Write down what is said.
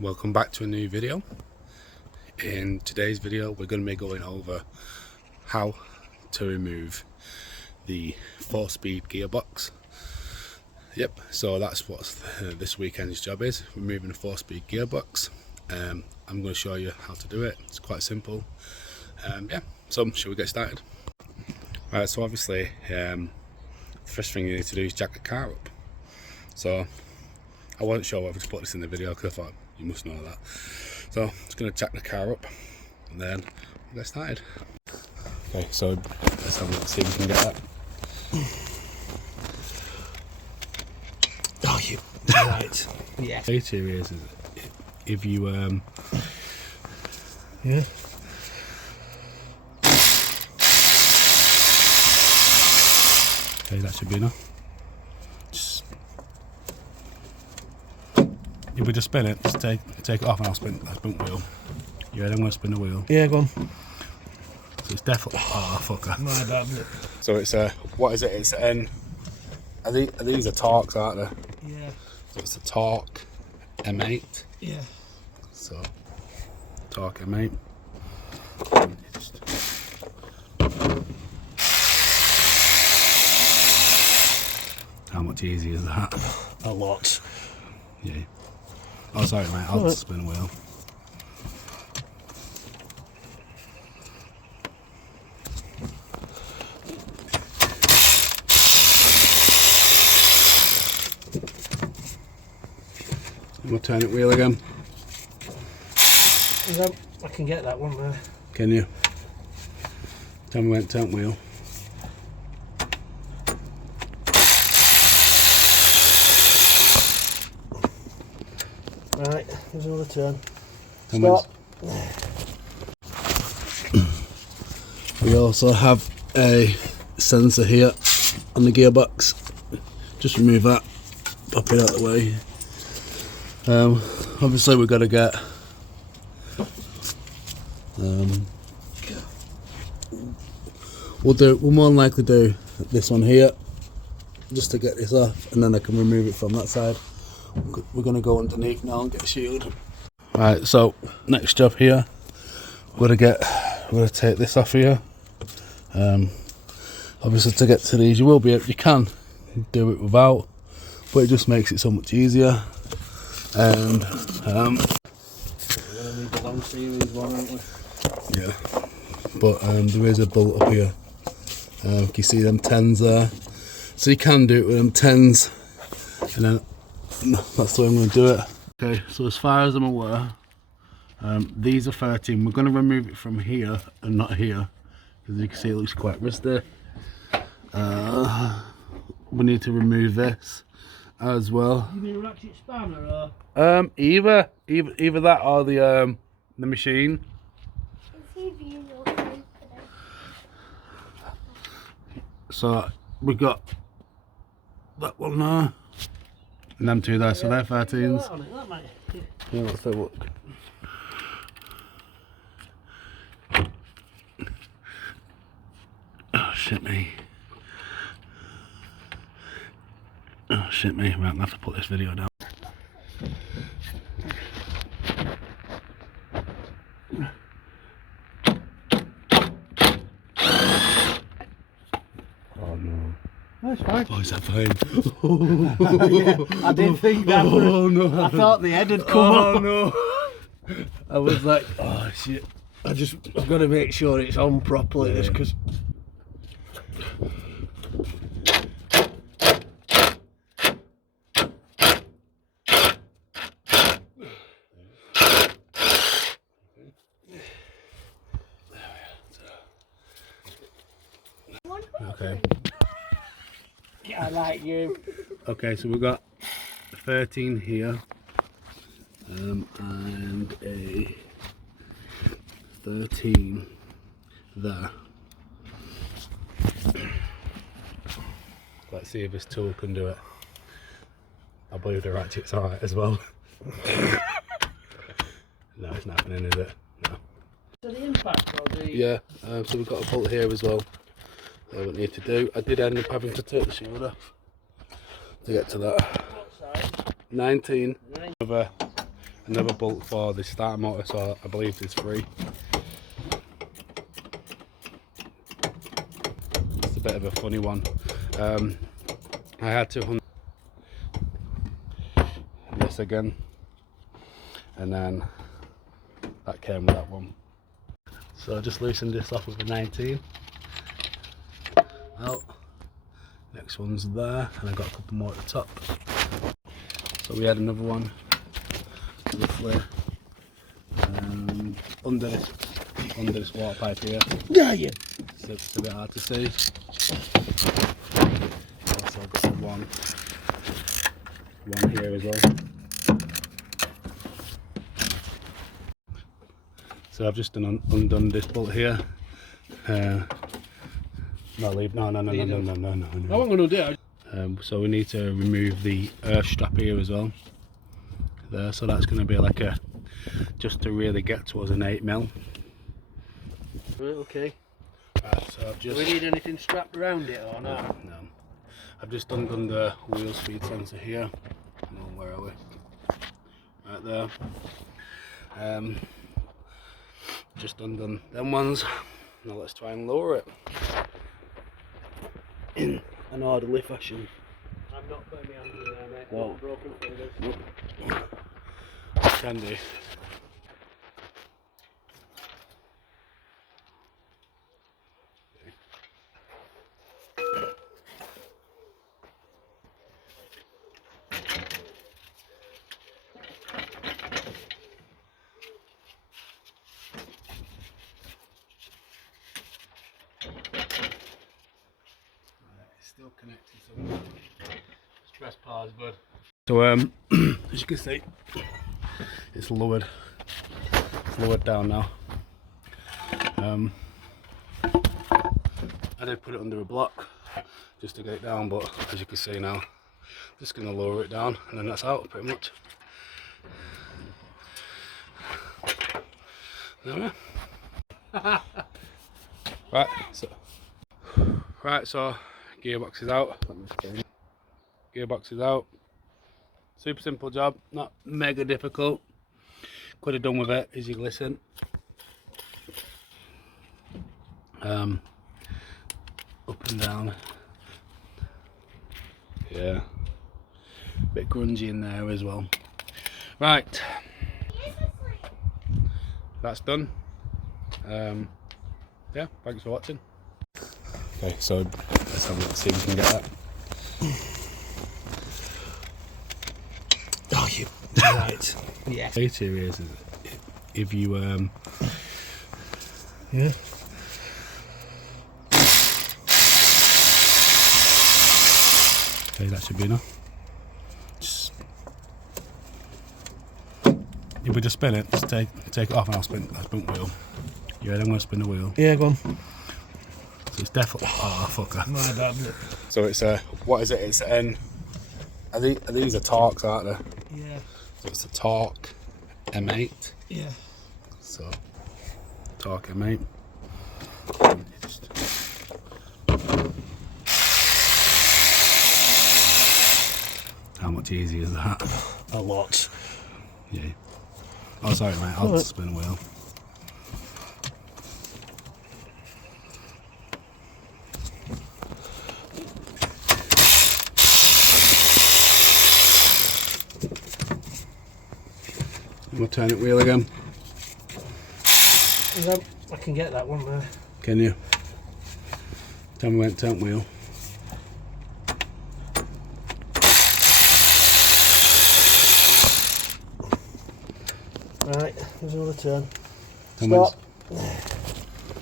Welcome back to a new video. In today's video we're going to be going over how to remove the 4-speed gearbox. Yep, so that's what this weekend's job is, removing the 4-speed gearbox. I'm going to show you how to do it. It's quite simple. Yeah, so shall we get started? Right, so obviously the first thing you need to do is jack the car up. So I wasn't sure whether to put this in the video because I thought you must know that. So I'm just going to jack the car up and then we'll get started. Okay, so let's have a look, see if we can get that. Oh, you right. Yeah. The idea is if you yeah. Okay, that should be enough. If we just spin it, just take it off and I'll spin the wheel. You ready? I'm going to spin the wheel. Yeah, go on. So it's definitely... Oh, fucker. My bad. So it's what is it? It's an... Are these are Torques, aren't they? Yeah. So it's a Torque M8. Yeah. So, Torque M8. How much easier is that? A lot. Yeah. Oh, sorry, mate. I'll just spin the wheel. We'll turn it wheel again. I can get that one there. Can you? Tell me when to turn wheel. Right, there's another turn. Stop. We also have a sensor here on the gearbox. Just remove that, pop it out of the way. Obviously we've got to get we'll more than likely do this one here just to get this off, and then I can remove it from that side. We're going to go underneath now and get a shield. Right, so next job here, we're going to take this off here. Obviously to get to these you can do it without, but it just makes it so much easier. And we're going to need the long series one, aren't we? yeah, but there is a bolt up here. Can you see them 10s there? So you can do it with them 10s, and then that's the way I'm going to do it. Okay, so as far as I'm aware, these are 13. We're going to remove it from here and not here, because you can see it looks quite rusty. We need to remove this as well. You mean a ratchet spanner or? Either that or the machine. So we got that one there, and them two there. So they're 13s. Yeah, let's have a look. Oh shit me! Oh shit me! Right, I'm gonna have to put this video down. Oh no! That's fine. Oh, is that fine? Yeah, I didn't think that. Oh no! I thought the head had come up. Oh no! I was like, oh shit. I've got to make sure it's on properly, Yeah. this, because Okay. yeah, I like you. Okay, so we've got 13 here, and a 13 there. Let's see if this tool can do it. I believe the ratchet's alright as well. No, it's not happening, is it? No. So the impact or the... Yeah, so we've got a bolt here as well. That we need to do. I did end up having to take the shield off to get to that. What size? 19 with a another bolt for the starter motor, so I believe there's 3. It's a bit of a funny one. I had to hunt this again, and then that came with that one. So I just loosened this off with a 19. Well, next one's there, and I got a couple more at the top. So we had another one roughly under this water pipe here. Yeah, yeah. So it's a bit hard to see. Also got one here as well. So I've just undone this bolt here. No, leave. No. I wasn't going to do it. So we need to remove the earth strap here as well. There, so that's going to be like a, just to really get towards an 8mm. Right, okay. Right, so I've just. Do we need anything strapped around it or not? No. I've just undone the wheel speed sensor here. Oh, where are we? Right there. Just undone them ones. Now let's try and lower it in an orderly fashion. I'm not putting my hand in there, mate. Whoa. Broken fingers. Can do. Still connected somewhere. Just press pause, bud. So as you can see, it's lowered. It's lowered down now. I did put it under a block just to get it down, but as you can see now, I'm just gonna lower it down and then that's out pretty much. There we are. Right, so gearbox is out. Gearbox is out. Super simple job, not mega difficult. Could have done with it, as you listen. Up and down. Yeah. Bit grungy in there as well. Right. That's done. Yeah, thanks for watching. Okay, so let's see if we can get that. Oh, you right. Yeah. The here is if you yeah. Okay, that should be enough. Just, if we just spin it, just take it off and I'll spin wheel. Yeah, then we'll spin the wheel. Yeah, go on. So it's definitely fucker. My bad. So it's a, what is it? It's an, are these are Torques, aren't they? Yeah. So it's a Torque M8. Yeah. So Torque M8. Just, how much easier is that? A lot. Yeah. Oh, sorry, mate. I'll just spin a wheel. We'll turn it wheel again. I can get that one there. Can you? Tell me when to turn wheel. Right, there's another turn. Tell me Stop.